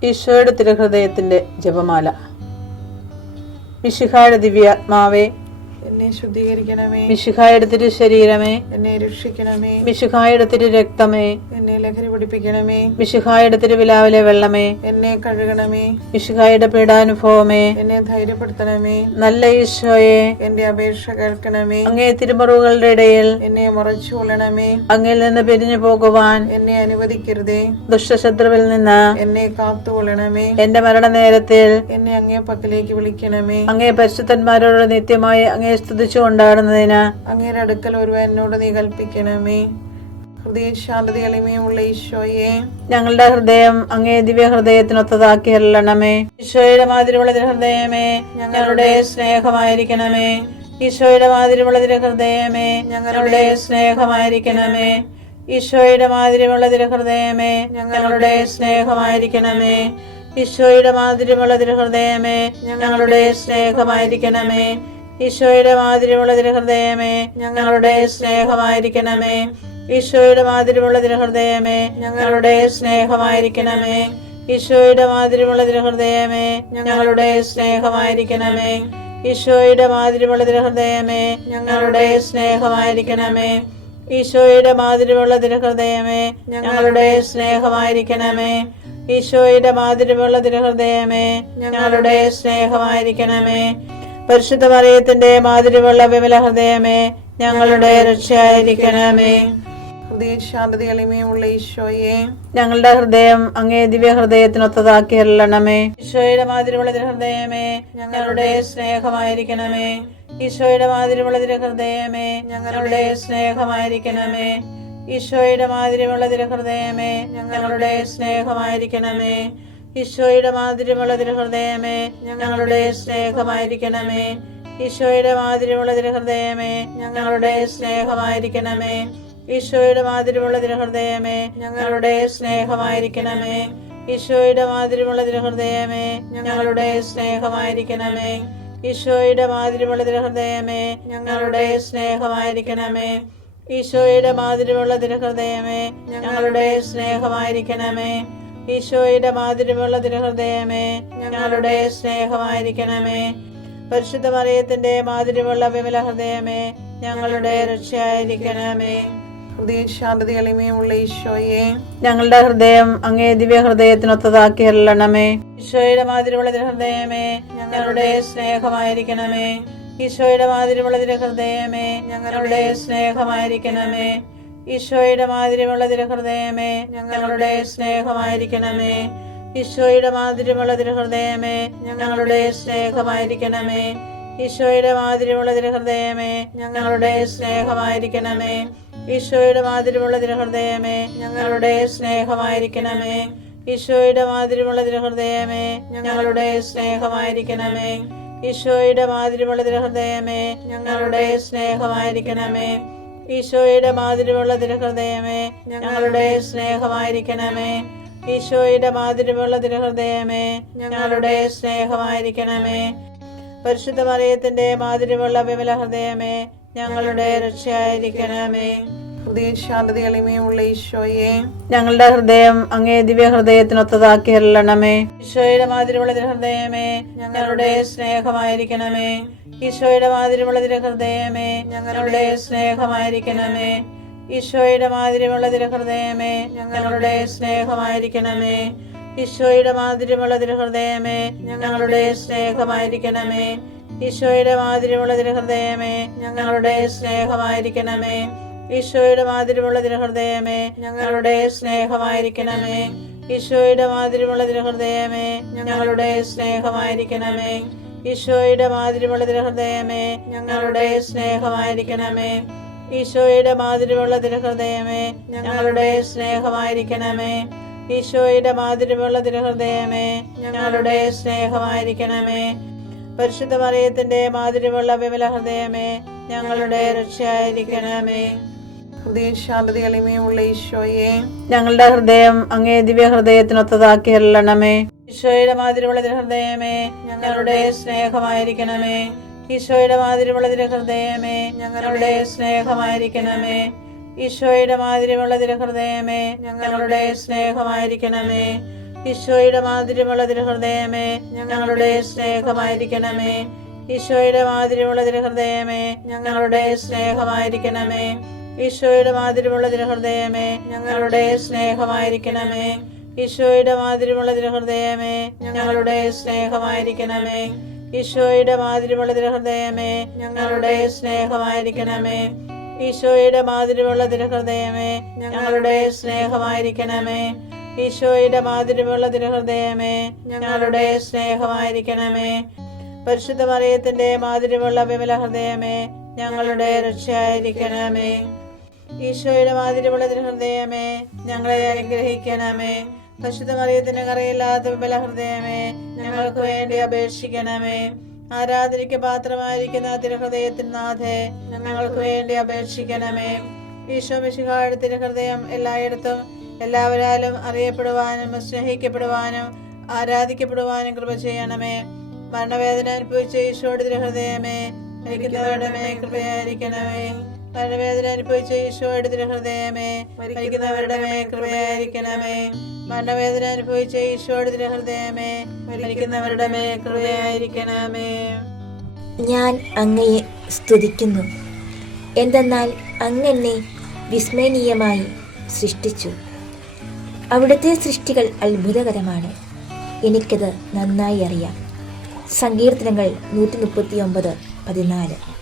ഈശോയുടെ തിരുഹൃദയത്തിന്റെ ജപമാല. മിശിഹായുടെ ദിവ്യാത്മാവേ, എന്നെ ശുദ്ധീകരിക്കണമേ. മിശിഹായുടെ തിരു ശരീരമേ, എന്നെ രക്ഷിക്കണമേ. മിശിഹായുടെ തിരു രക്തമേ, എന്നെ ലഹരി പിടിപ്പിക്കണമേ. മിശിഹായുടെ തിരുവിലാവിലെ വെള്ളമേ, എന്നെ കഴുകണമേ. മിശിഹായുടെ പീഡാനുഭവമേ, എന്നെ ധൈര്യപ്പെടുത്തണമേ. നല്ല ഈശോയെ, എന്റെ അപേക്ഷ കേൾക്കണമേ. അങ്ങേ തിരുമുറിവുകളുടെ ഇടയിൽ എന്നെ മറച്ചു കൊള്ളണമേ. അങ്ങിൽ നിന്ന് പിരിഞ്ഞു പോകുവാൻ എന്നെ അനുവദിക്കരുതേ. ദുഷ്ടശത്രുവിൽ നിന്ന് എന്നെ കാത്തുകൊള്ളണമേ. എന്റെ മരണനേരത്തിൽ എന്നെ അങ്ങേ പക്കലേക്ക് വിളിക്കണമേ. അങ്ങേ പരിശുദ്ധന്മാരോട് നിത്യമായി അങ്ങേ സ്തുതിച്ചു കൊണ്ടാടുന്നതിന് അങ്ങയുടെ അടുക്കൽ ഒരുവൻ എന്നോട് നീ കൽപ്പിക്കണമേ. ഹൃദയശാന്തത എളിമയുള്ള ഈശോയെ, ഞങ്ങളുടെ ഹൃദയം അങ്ങേ ദിവ്യ ഹൃദയത്തിനൊത്തതാക്കി അരുളണമേ. ഈശോയുടെ മാതിരിയുള്ള ഹൃദയമേ, ഞങ്ങളുടെ സ്നേഹമായിരിക്കണമേ. ഈശോയുടെ മാതിരിയുള്ള ഹൃദയമേ, ഞങ്ങളുടെ സ്നേഹമായിരിക്കണമേ. ഈശോയുടെ മാതിരിയുള്ള ഹൃദയമേ, ഞങ്ങളുടെ സ്നേഹമായിരിക്കണമേ. ഈശോയുടെ മാതിരിയുള്ള ഹൃദയമേ, ഞങ്ങളുടെ സ്നേഹമായിരിക്കണമേ. ഈശോയുടെ മാതിരിയുള്ള ഹൃദയമേ, ഞങ്ങളുടെ സ്നേഹമായിരിക്കണമേ. ഈശോയുടെ മാതിരിയുള്ള ഹൃദയമേ, ഞങ്ങളുടെ സ്നേഹമായിരിക്കണമേ. ഈശോയുടെ മാതിരിയുള്ള ഹൃദയമേ, ഞങ്ങളുടെ സ്നേഹമായിരിക്കണമേ. ഈശോയുടെ മാതിരിയുള്ള ഹൃദയമേ, ഞങ്ങളുടെ സ്നേഹമായിരിക്കണമേ. ഈശോയുടെ മാതിരിയുള്ള ഹൃദയമേ, ഞങ്ങളുടെ സ്നേഹമായിരിക്കണമേ. ഈശോയുടെ മാതിരിയുള്ള ഹൃദയമേ, ഞങ്ങളുടെ സ്നേഹമായിരിക്കണമേ. പരിശുദ്ധ മറിയത്തിന്റെ മാതിരിയുള്ള വിമല ഹൃദയമേ, ഞങ്ങളുടെ രക്ഷയായിരിക്കണമേ. ഹൃദയശാന്തത എളിമയുള്ള ഈശോയെ, ഞങ്ങളുടെ ഹൃദയം അങ്ങേ ദിവ്യ ഹൃദയത്തിനൊത്തതാക്കി അരുളണമേ. ഈശോയുടെ മാതിരിയുള്ള ഹൃദയമേ, ഞങ്ങളുടെ സ്നേഹമായിരിക്കണമേ. ഈശോയുടെ മാതിരിയുള്ള ഹൃദയമേ, ഞങ്ങളുടെ സ്നേഹമായിരിക്കണമേ. ഈശോയുടെ മാതിരിയുള്ള ഹൃദയമേ, ഞങ്ങളുടെ സ്നേഹമായിരിക്കണമേ. ഈശോയുടെ മാതിരിയുള്ള ഹൃദയമേ, ഞങ്ങളുടെ സ്നേഹമായിരിക്കണമേ. ഈശോയുടെ മാതിരിയുള്ള ഹൃദയമേ, ഞങ്ങളുടെ സ്നേഹമായിരിക്കണമേ. ഈശോയുടെ മാതിരിയുള്ള ഹൃദയമേ, ഞങ്ങളുടെ സ്നേഹമായിരിക്കണമേ. ഈശോയുടെ മാതിരിയുള്ള ഹൃദയമേ, ഞങ്ങളുടെ സ്നേഹമായിരിക്കണമേ. ഈശോയുടെ മാതിരിയുള്ള ഹൃദയമേ, ഞങ്ങളുടെ സ്നേഹമായിരിക്കണമേ. ഈശോയുടെ മാതിരിയുള്ള ഹൃദയമേ, ഞങ്ങളുടെ സ്നേഹമായിരിക്കണമേ. ഈശോയുടെ മാതിരിയുള്ള ഹൃദയമേ, ഞങ്ങളുടെ സ്നേഹമായിരിക്കണമേ. പരിശുദ്ധ മറിയത്തിന്റെ മാതിരിയുള്ള വിമല ഹൃദയമേ, ഞങ്ങളുടെ രക്ഷയായിരിക്കണമേ. ഹൃദയശാന്തത എളിമയുള്ള ഈശോയെ, ഞങ്ങളുടെ ഹൃദയം അങ്ങേ ദിവ്യ ഹൃദയത്തിനൊത്തതാക്കി അരുളണമേ. ഈശോയുടെ മാതിരിയുള്ള ഹൃദയമേ, ഞങ്ങളുടെ സ്നേഹമായിരിക്കണമേ. ഈശോയുടെ മാതിരിയുള്ള ഹൃദയമേ, ഞങ്ങളുടെ സ്നേഹമായിരിക്കണമേ. ഈശോയുടെ മാതിരിയുള്ള ഹൃദയമേ, ഞങ്ങളുടെ സ്നേഹമായിരിക്കണമേ. ഈശോയുടെ മാതിരിയുള്ള ഹൃദയമേ, ഞങ്ങളുടെ സ്നേഹമായിരിക്കണമേ. ഈശോയുടെ മാതിരിയുള്ള ഹൃദയമേ, ഞങ്ങളുടെ സ്നേഹമായിരിക്കണമേ. ഈശോയുടെ മാതിരിയുള്ള ഹൃദയമേ, ഞങ്ങളുടെ സ്നേഹമായിരിക്കണമേ. ഈശോയുടെ മാതിരിയുള്ള ഹൃദയമേ, ഞങ്ങളുടെ സ്നേഹമായിരിക്കണമേ. ഈശോയുടെ മാതിരിയുള്ള ഹൃദയമേ, ഞങ്ങളുടെ സ്നേഹമായിരിക്കണമേ. ഈശോയുടെ മാതിരിയുള്ള ഹൃദയമേ, ഞങ്ങളുടെ സ്നേഹമായിരിക്കണമേ. ഈശോയുടെ മാതിരിയുള്ള ഹൃദയമേ, ഞങ്ങളുടെ സ്നേഹമായിരിക്കണമേ. പരിശുദ്ധ മറിയത്തിന്റെ മാതിരിയുള്ള വിമല ഹൃദയമേ, ഞങ്ങളുടെ രക്ഷയായിരിക്കണമേ. ഹൃദയശാന്തത എളിമയുള്ള ഈശോയെ, ഞങ്ങളുടെ ഹൃദയം അങ്ങേ ദിവ്യ ഹൃദയത്തിനൊത്തതാക്കി അരുളണമേ. ഈശോയുടെ മാതിരിയുള്ള ഹൃദയമേ, ഞങ്ങളുടെ സ്നേഹമായിരിക്കണമേ. ഈശോയുടെ മാതിരിയുള്ള ഹൃദയമേ, ഞങ്ങളുടെ സ്നേഹമായിരിക്കണമേ. ഈശോയുടെ മാതിരിയുള്ള ഹൃദയമേ, ഞങ്ങളുടെ സ്നേഹമായിരിക്കണമേ. ഈശോയുടെ മാതിരിയുള്ള ഹൃദയമേ, ഞങ്ങളുടെ സ്നേഹമായിരിക്കണമേ. ഈശോയുടെ മാതിരിയുള്ള ഹൃദയമേ, ഞങ്ങളുടെ സ്നേഹമായിരിക്കണമേ. ഈശോയുടെ മാതിരിയുള്ള ഹൃദയമേ, ഞങ്ങളുടെ സ്നേഹമായിരിക്കണമേ. ഈശോയുടെ മാതിരിയുള്ള ഹൃദയമേ, ഞങ്ങളുടെ സ്നേഹമായിരിക്കണമേ. ഈശോയുടെ മാതിരിയുള്ള ഹൃദയമേ, ഞങ്ങളുടെ സ്നേഹമായിരിക്കണമേ. ഈശോയുടെ മാതിരിയുള്ള ഹൃദയമേ, ഞങ്ങളുടെ സ്നേഹമായിരിക്കണമേ. ഈശോയുടെ മാതിരിയുള്ള ഹൃദയമേ, ഞങ്ങളുടെ സ്നേഹമായിരിക്കണമേ. പരിശുദ്ധ മറിയത്തിന്റെ മാതിരിയുള്ള വിമല ഹൃദയമേ, ഞങ്ങളുടെ രക്ഷയായിരിക്കണമേ. ഹൃദയശാന്തത എളിമയുള്ള ഈശോയെ, ഞങ്ങളുടെ ഹൃദയം അങ്ങേ ദിവ്യ ഹൃദയത്തിനൊത്തതാക്കി അരുളണമേ. ഈശോയുടെ മാതിരിയുള്ള ഹൃദയമേ, ഞങ്ങളുടെ സ്നേഹമായിരിക്കണമേ. ഈശോയുടെ മാതിരിയുള്ള ഹൃദയമേ, ഞങ്ങളുടെ സ്നേഹമായിരിക്കണമേ. ഈശോയുടെ മാതിരിയുള്ള ഹൃദയമേ, ഞങ്ങളുടെ സ്നേഹമായിരിക്കണമേ. ഈശോയുടെ മാധുര്യമുള്ള തിരുഹൃദയമേ, ഞങ്ങളുടെ സ്നേഹമായിരിക്കണമേ. ഈശോയുടെ മാധുര്യമുള്ള തിരുഹൃദയമേ, ഞങ്ങളുടെ സ്നേഹമായിരിക്കണമേ. ഈശോയുടെ മാധുര്യമുള്ള തിരുഹൃദയമേ, ഞങ്ങളുടെ സ്നേഹമായിരിക്കണമേ. ഈശോയുടെ മാധുര്യമുള്ള തിരുഹൃദയമേ, ഞങ്ങളുടെ സ്നേഹമായിരിക്കണമേ. ഈശോയുടെ മാധുര്യമുള്ള തിരുഹൃദയമേ, ഞങ്ങളുടെ സ്നേഹമായിരിക്കണമേ. ഈശോയുടെ മാധുര്യമുള്ള തിരുഹൃദയമേ, ഞങ്ങളുടെ സ്നേഹമായിരിക്കണമേ. ഈശോയുടെ മാധുര്യമുള്ള തിരുഹൃദയമേ, ഞങ്ങളുടെ സ്നേഹമായിരിക്കണമേ. പരിശുദ്ധ മറിയത്തിന്റെ മാധുര്യമുള്ള വിമല ഹൃദയമേ, ഞങ്ങളുടെ രക്ഷയായിരിക്കണമേ. ഈശോയുടെ മാധുര്യമുള്ള തിരുഹൃദയമേ, ഞങ്ങളെ അനുഗ്രഹിക്കണമേ. പരിശുദ്ധ മറിയത്തിന്റെ കറയില്ലാത്ത വിമല ഹൃദയമേ, ഞങ്ങൾക്ക് വേണ്ടി അപേക്ഷിക്കണമേ. ആരാധനയ്ക്ക് പാത്രമായിരിക്കുന്ന തിരുഹൃദയത്തിന് നാഥേ, ഞങ്ങൾക്ക് വേണ്ടി അപേക്ഷിക്കണമേ. ഈശോ മിശിഹായുടെ തിരുഹൃദയം എല്ലായിടത്തും എല്ലാവരാലും അറിയപ്പെടുവാനും സ്നേഹിക്കപ്പെടുവാനും ആരാധിക്കപ്പെടുവാനും കൃപ ചെയ്യണമേ. മരണവേദന അനുഭവിച്ച ഈശോയുടെ തിരുഹൃദയമേ, മരിക്കുന്നവരുടെ മേൽ കൃപയായിരിക്കണമേ. മരണവേദന അനുഭവിച്ച ഈശോയുടെ തിരുഹൃദയമേ, മരിക്കുന്നവരുടെ മേൽ കൃപയായിരിക്കണമേ. മരണവേദന അനുഭവിച്ച ഈശോയുടെ തിരുഹൃദയമേ, മരിക്കുന്നവരുടെ മേൽ കൃപയായിരിക്കണമേ. ഞാൻ അങ്ങയെ സ്തുതിക്കുന്നു, എന്തെന്നാൽ അങ്ങെന്നെ വിസ്മരണീയമായി സൃഷ്ടിച്ചു. അവിടുത്തെ സൃഷ്ടികൾ അത്ഭുതകരമാണ്, എനിക്കത് നന്നായി അറിയാം. സങ്കീർത്തനങ്ങൾ 139:14.